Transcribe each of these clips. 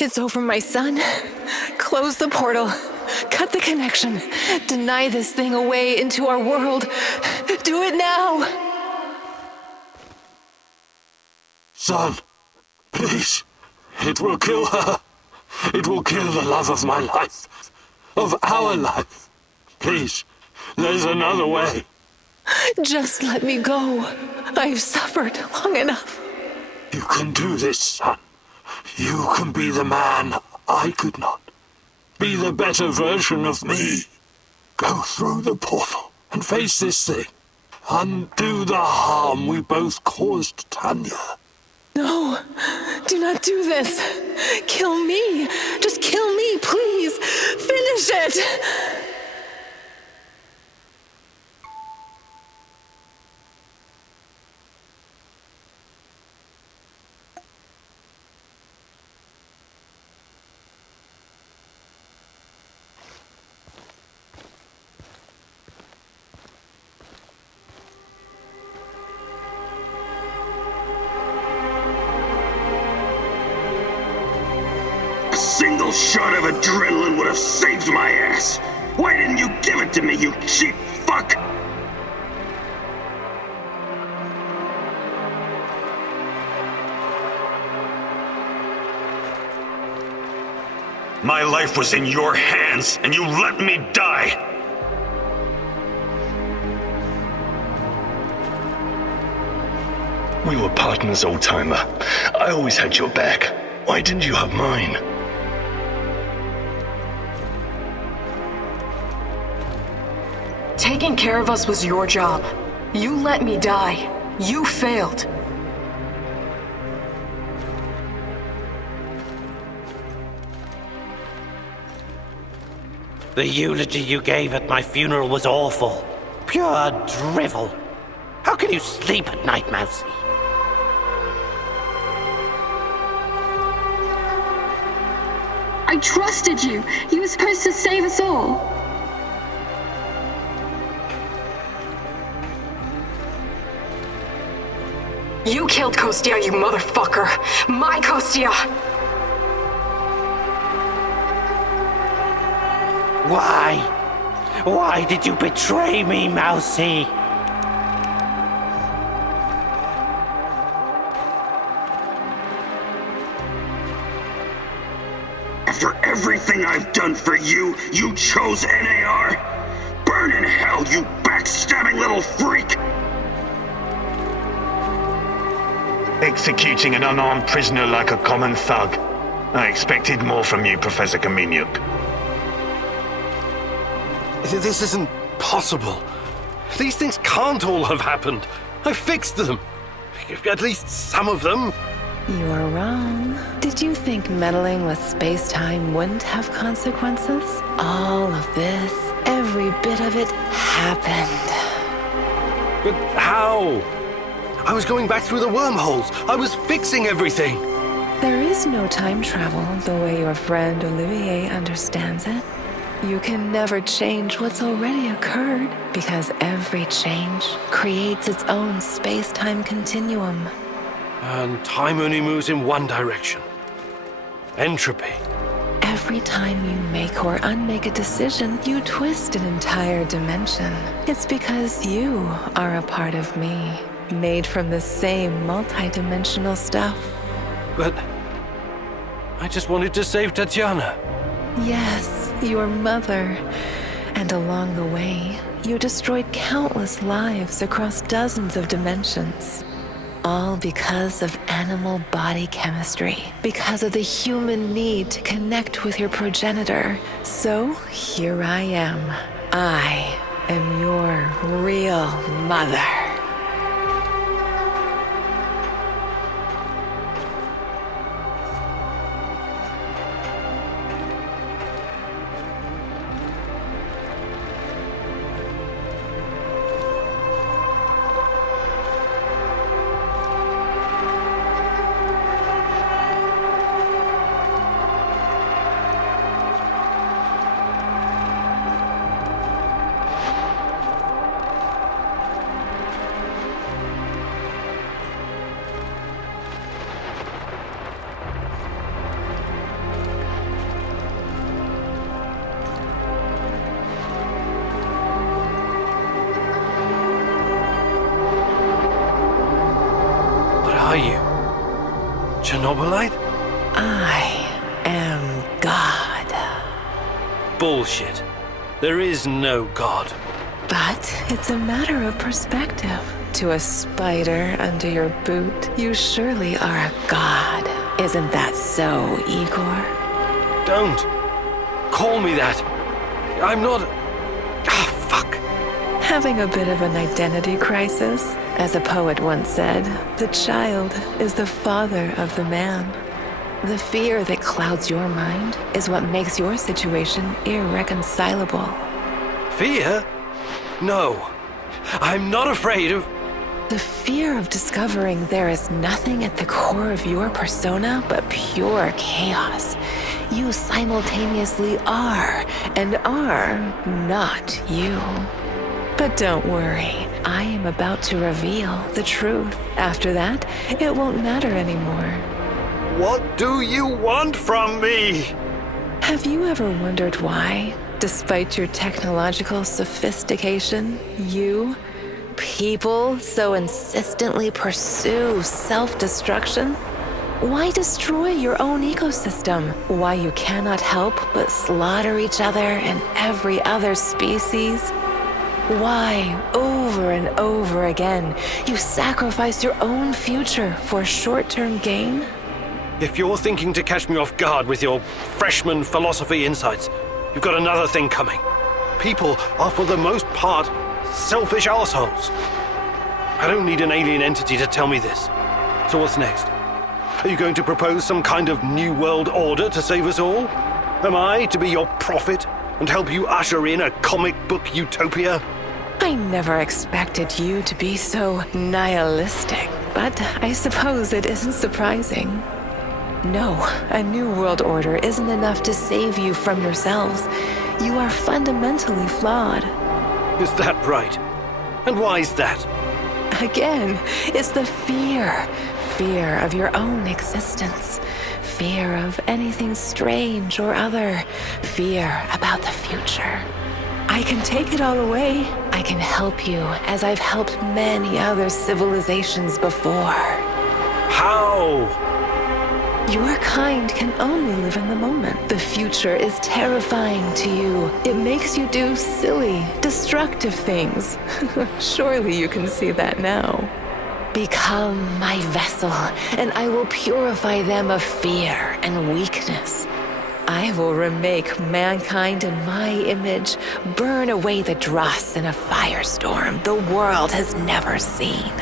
It's over, my son. Close the portal. Cut the connection. Deny this thing away into our world. Do it now! Son, please. It will kill her. It will kill the love of my life. Of our life. Please, there's another way. Just let me go. I've suffered long enough. You can do this, son. You can be the man I could not. Be the better version of me. Go through the portal and face this thing. Undo the harm we both caused Tanya. No, do not do this. Kill me. Just kill me, please. Finish it. A single shot of adrenaline would have saved my ass. Why didn't you give it to me, you cheap fuck? My life was in your hands, and you let me die! We were partners, old-timer. I always had your back. Why didn't you have mine? Taking care of us was your job. You let me die. You failed. The eulogy you gave at my funeral was awful. Pure drivel. How can you sleep at night, Mousy? I trusted you. You were supposed to save us all. You killed Kostia, you motherfucker. My Kostia! Why? Why did you betray me, Mousy? After everything I've done for you, you chose NAR? Burn in hell, you backstabbing little freak! Executing an unarmed prisoner like a common thug. I expected more from you, Professor Kaminyuk. This isn't possible. These things can't all have happened. I fixed them. At least some of them. You are wrong. Did you think meddling with space-time wouldn't have consequences? All of this, every bit of it, happened. But how? I was going back through the wormholes. I was fixing everything. There is no time travel the way your friend Olivier understands it. You can never change what's already occurred, because every change creates its own space-time continuum. And time only moves in one direction. Entropy. Every time you make or unmake a decision, you twist an entire dimension. It's because you are a part of me, made from the same multidimensional stuff. But I just wanted to save Tatiana. Yes, your mother. And along the way, you destroyed countless lives across dozens of dimensions. All because of animal body chemistry, because of the human need to connect with your progenitor. So here I am. I am your real mother. are you? Chernobylite? I am God. Bullshit. There is no God. But it's a matter of perspective. To a spider under your boot, you surely are a god. Isn't that so, Igor? Don't call me that. I'm not. Ah, fuck. Having a bit of an identity crisis? As a poet once said, the child is the father of the man. The fear that clouds your mind is what makes your situation irreconcilable. Fear? No. I'm not afraid of. The fear of discovering there is nothing at the core of your persona but pure chaos. You simultaneously are and are not you. But don't worry, I am about to reveal the truth. After that, it won't matter anymore. What do you want from me? Have you ever wondered why, despite your technological sophistication, people so insistently pursue self-destruction? Why destroy your own ecosystem? Why you cannot help but slaughter each other and every other species? Why, over and over again, you sacrifice your own future for short-term gain? If you're thinking to catch me off guard with your freshman philosophy insights, you've got another thing coming. People are, for the most part, selfish assholes. I don't need an alien entity to tell me this. So what's next? Are you going to propose some kind of new world order to save us all? Am I to be your prophet and help you usher in a comic book utopia? I never expected you to be so nihilistic, but I suppose it isn't surprising. No, a new world order isn't enough to save you from yourselves. You are fundamentally flawed. Is that right? And why is that? Again, it's the fear. Fear of your own existence. Fear of anything strange or other. Fear about the future. I can take it all away. I can help you as I've helped many other civilizations before. How? Your kind can only live in the moment. The future is terrifying to you. It makes you do silly, destructive things. Surely you can see that now. Become my vessel, and I will purify them of fear and weakness. I will remake mankind in my image, burn away the dross in a firestorm the world has never seen.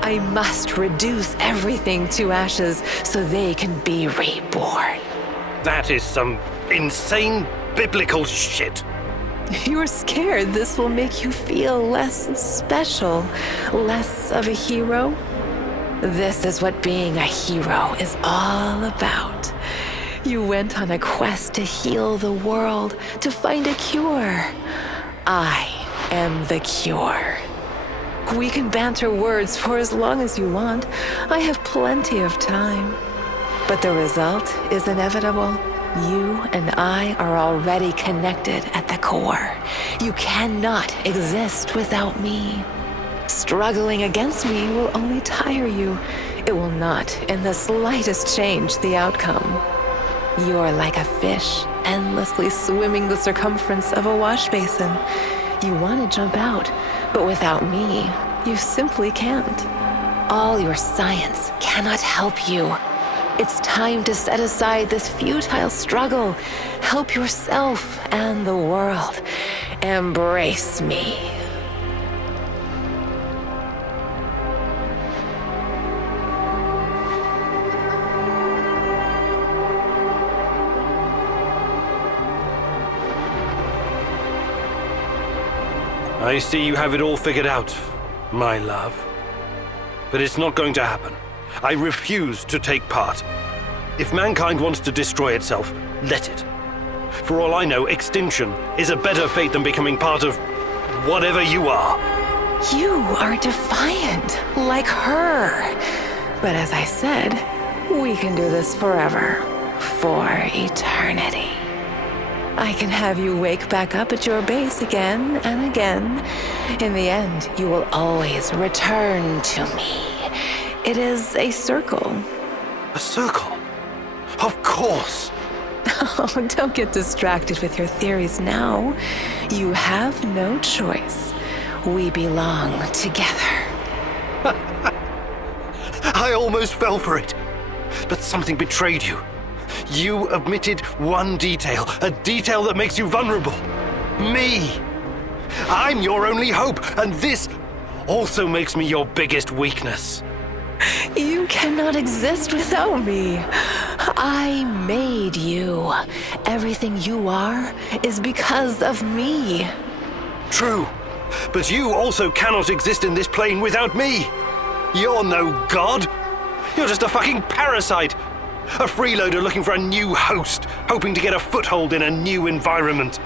I must reduce everything to ashes so they can be reborn. That is some insane biblical shit. You're scared this will make you feel less special, less of a hero? This is what being a hero is all about. You went on a quest to heal the world, to find a cure. I am the cure. We can banter words for as long as you want. I have plenty of time. But the result is inevitable. You and I are already connected at the core. You cannot exist without me. Struggling against me will only tire you. It will not in the slightest change the outcome. You're like a fish, endlessly swimming the circumference of a wash basin. You want to jump out, but without me, you simply can't. All your science cannot help you. It's time to set aside this futile struggle. Help yourself and the world. Embrace me. I see you have it all figured out, my love. But it's not going to happen. I refuse to take part. If mankind wants to destroy itself, let it. For all I know, extinction is a better fate than becoming part of whatever you are. You are defiant, like her. But as I said, we can do this forever. For eternity. I can have you wake back up at your base again and again. In the end, you will always return to me. It is a circle. A circle? Of course! Oh, don't get distracted with your theories now. You have no choice. We belong together. I almost fell for it. But something betrayed you. You omitted one detail, a detail that makes you vulnerable. Me. I'm your only hope, and this also makes me your biggest weakness. You cannot exist without me. I made you. Everything you are is because of me. True, but you also cannot exist in this plane without me. You're no god. You're just a fucking parasite. A freeloader looking for a new host, hoping to get a foothold in a new environment.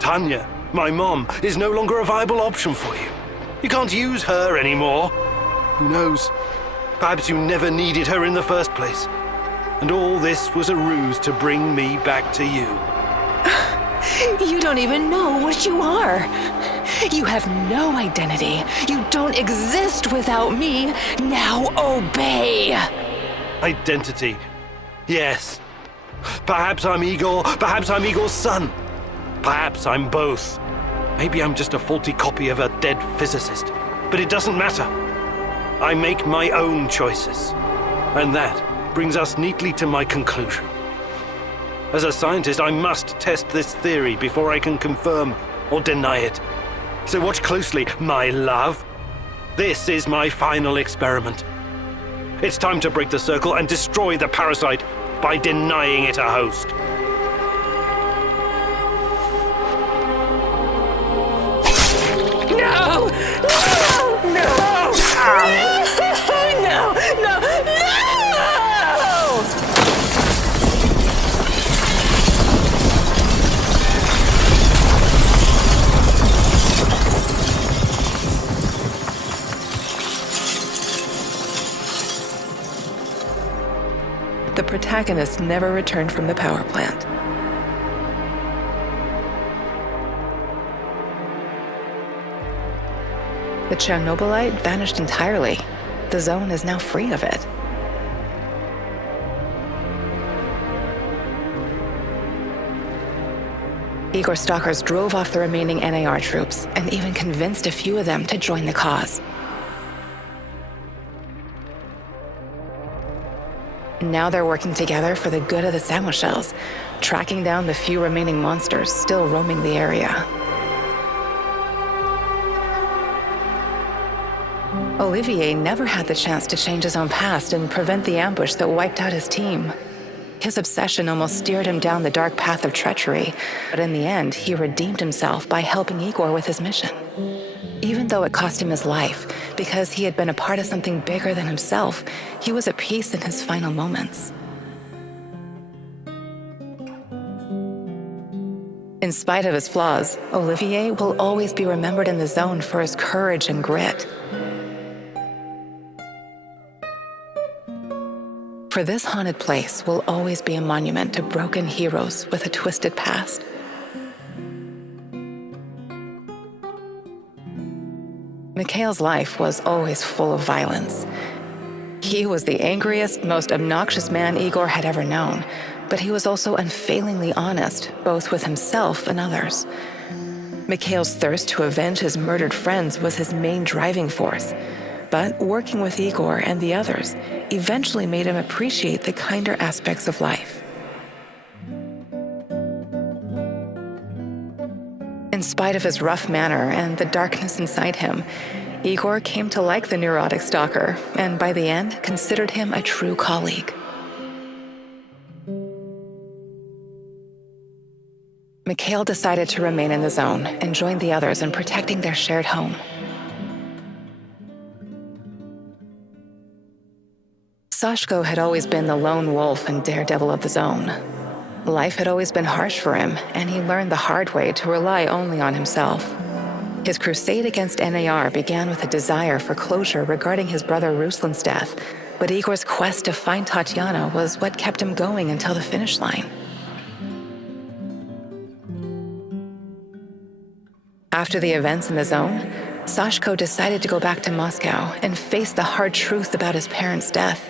Tanya, my mom, is no longer a viable option for you. You can't use her anymore. Who knows? Perhaps you never needed her in the first place. And all this was a ruse to bring me back to you. You don't even know what you are. You have no identity. You don't exist without me. Now obey. Identity. Yes. Perhaps I'm Igor. Perhaps I'm Igor's son. Perhaps I'm both. Maybe I'm just a faulty copy of a dead physicist. But it doesn't matter. I make my own choices. And that brings us neatly to my conclusion. As a scientist, I must test this theory before I can confirm or deny it. So watch closely, my love. This is my final experiment. It's time to break the circle and destroy the parasite by denying it a host. No! No! No! No! No! No! The protagonist never returned from the power plant. The Chernobylite vanished entirely. The zone is now free of it. Igor stalkers drove off the remaining NAR troops and even convinced a few of them to join the cause. Now they're working together for the good of the Samoshels, tracking down the few remaining monsters still roaming the area. Olivier never had the chance to change his own past and prevent the ambush that wiped out his team. His obsession almost steered him down the dark path of treachery, but in the end, he redeemed himself by helping Igor with his mission. Even though it cost him his life, because he had been a part of something bigger than himself, he was at peace in his final moments. In spite of his flaws, Olivier will always be remembered in the zone for his courage and grit. For this haunted place will always be a monument to broken heroes with a twisted past. Mikhail's life was always full of violence. He was the angriest, most obnoxious man Igor had ever known, but he was also unfailingly honest, both with himself and others. Mikhail's thirst to avenge his murdered friends was his main driving force, but working with Igor and the others eventually made him appreciate the kinder aspects of life. In spite of his rough manner and the darkness inside him, Igor came to like the neurotic stalker, and by the end, considered him a true colleague. Mikhail decided to remain in the zone and join the others in protecting their shared home. Sashko had always been the lone wolf and daredevil of the zone. Life had always been harsh for him, and he learned the hard way to rely only on himself. His crusade against NAR began with a desire for closure regarding his brother Ruslan's death, but Igor's quest to find Tatiana was what kept him going until the finish line. After the events in the zone, Sashko decided to go back to Moscow and face the hard truth about his parents' death.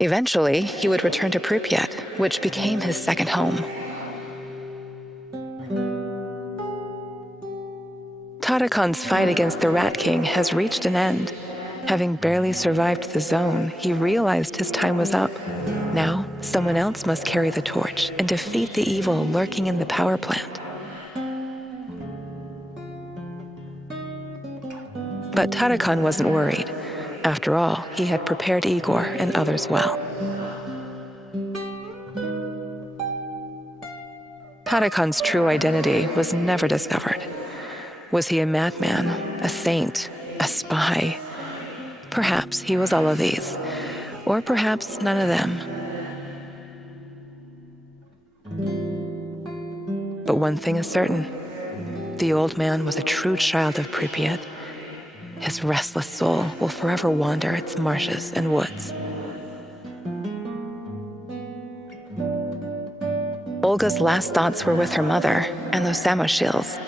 Eventually, he would return to Pripyat, which became his second home. Tarakon's fight against the Rat King has reached an end. Having barely survived the zone, he realized his time was up. Now, someone else must carry the torch and defeat the evil lurking in the power plant. But Tarakon wasn't worried. After all, he had prepared Igor and others well. Tarakon's true identity was never discovered. Was he a madman, a saint, a spy? Perhaps he was all of these, or perhaps none of them. But one thing is certain. The old man was a true child of Pripyat. His restless soul will forever wander its marshes and woods. Olga's last thoughts were with her mother and those Samoshils.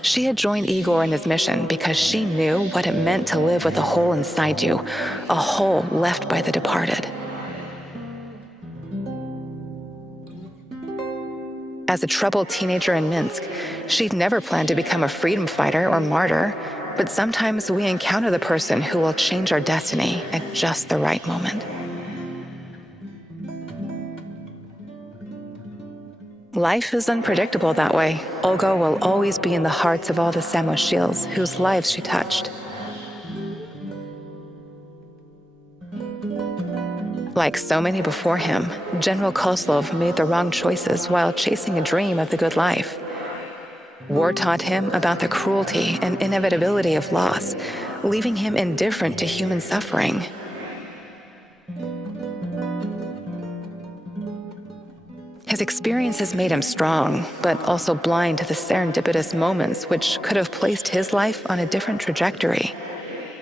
She had joined Igor in his mission because she knew what it meant to live with a hole inside you, a hole left by the departed. As a troubled teenager in Minsk, she'd never planned to become a freedom fighter or martyr, but sometimes we encounter the person who will change our destiny at just the right moment. Life is unpredictable that way. Olga will always be in the hearts of all the Samoshils whose lives she touched. Like so many before him, General Kozlov made the wrong choices while chasing a dream of the good life. War taught him about the cruelty and inevitability of loss, leaving him indifferent to human suffering. His experiences made him strong, but also blind to the serendipitous moments which could have placed his life on a different trajectory.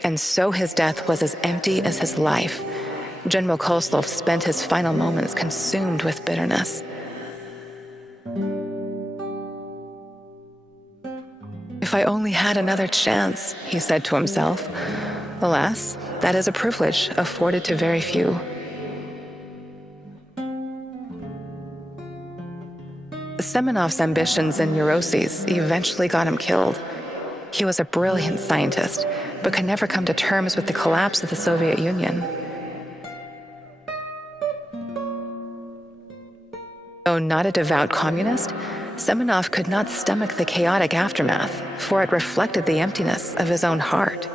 And so his death was as empty as his life. General Kozlov spent his final moments consumed with bitterness. If I only had another chance, he said to himself. Alas, that is a privilege afforded to very few. Semenov's ambitions and neuroses eventually got him killed. He was a brilliant scientist, but could never come to terms with the collapse of the Soviet Union. Though not a devout communist, Semenov could not stomach the chaotic aftermath, for it reflected the emptiness of his own heart.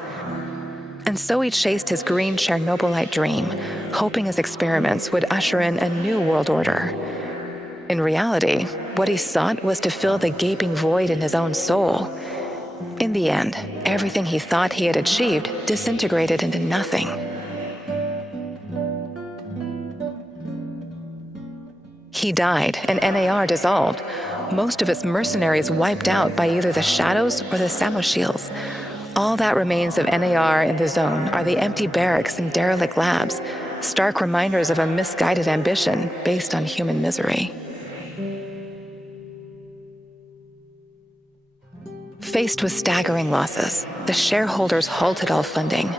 And so he chased his green Chernobylite dream, hoping his experiments would usher in a new world order. In reality, what he sought was to fill the gaping void in his own soul. In the end, everything he thought he had achieved disintegrated into nothing. He died, and NAR dissolved, most of its mercenaries wiped out by either the Shadows or the Samoshils. All that remains of NAR in the zone are the empty barracks and derelict labs, stark reminders of a misguided ambition based on human misery. Faced with staggering losses, the shareholders halted all funding.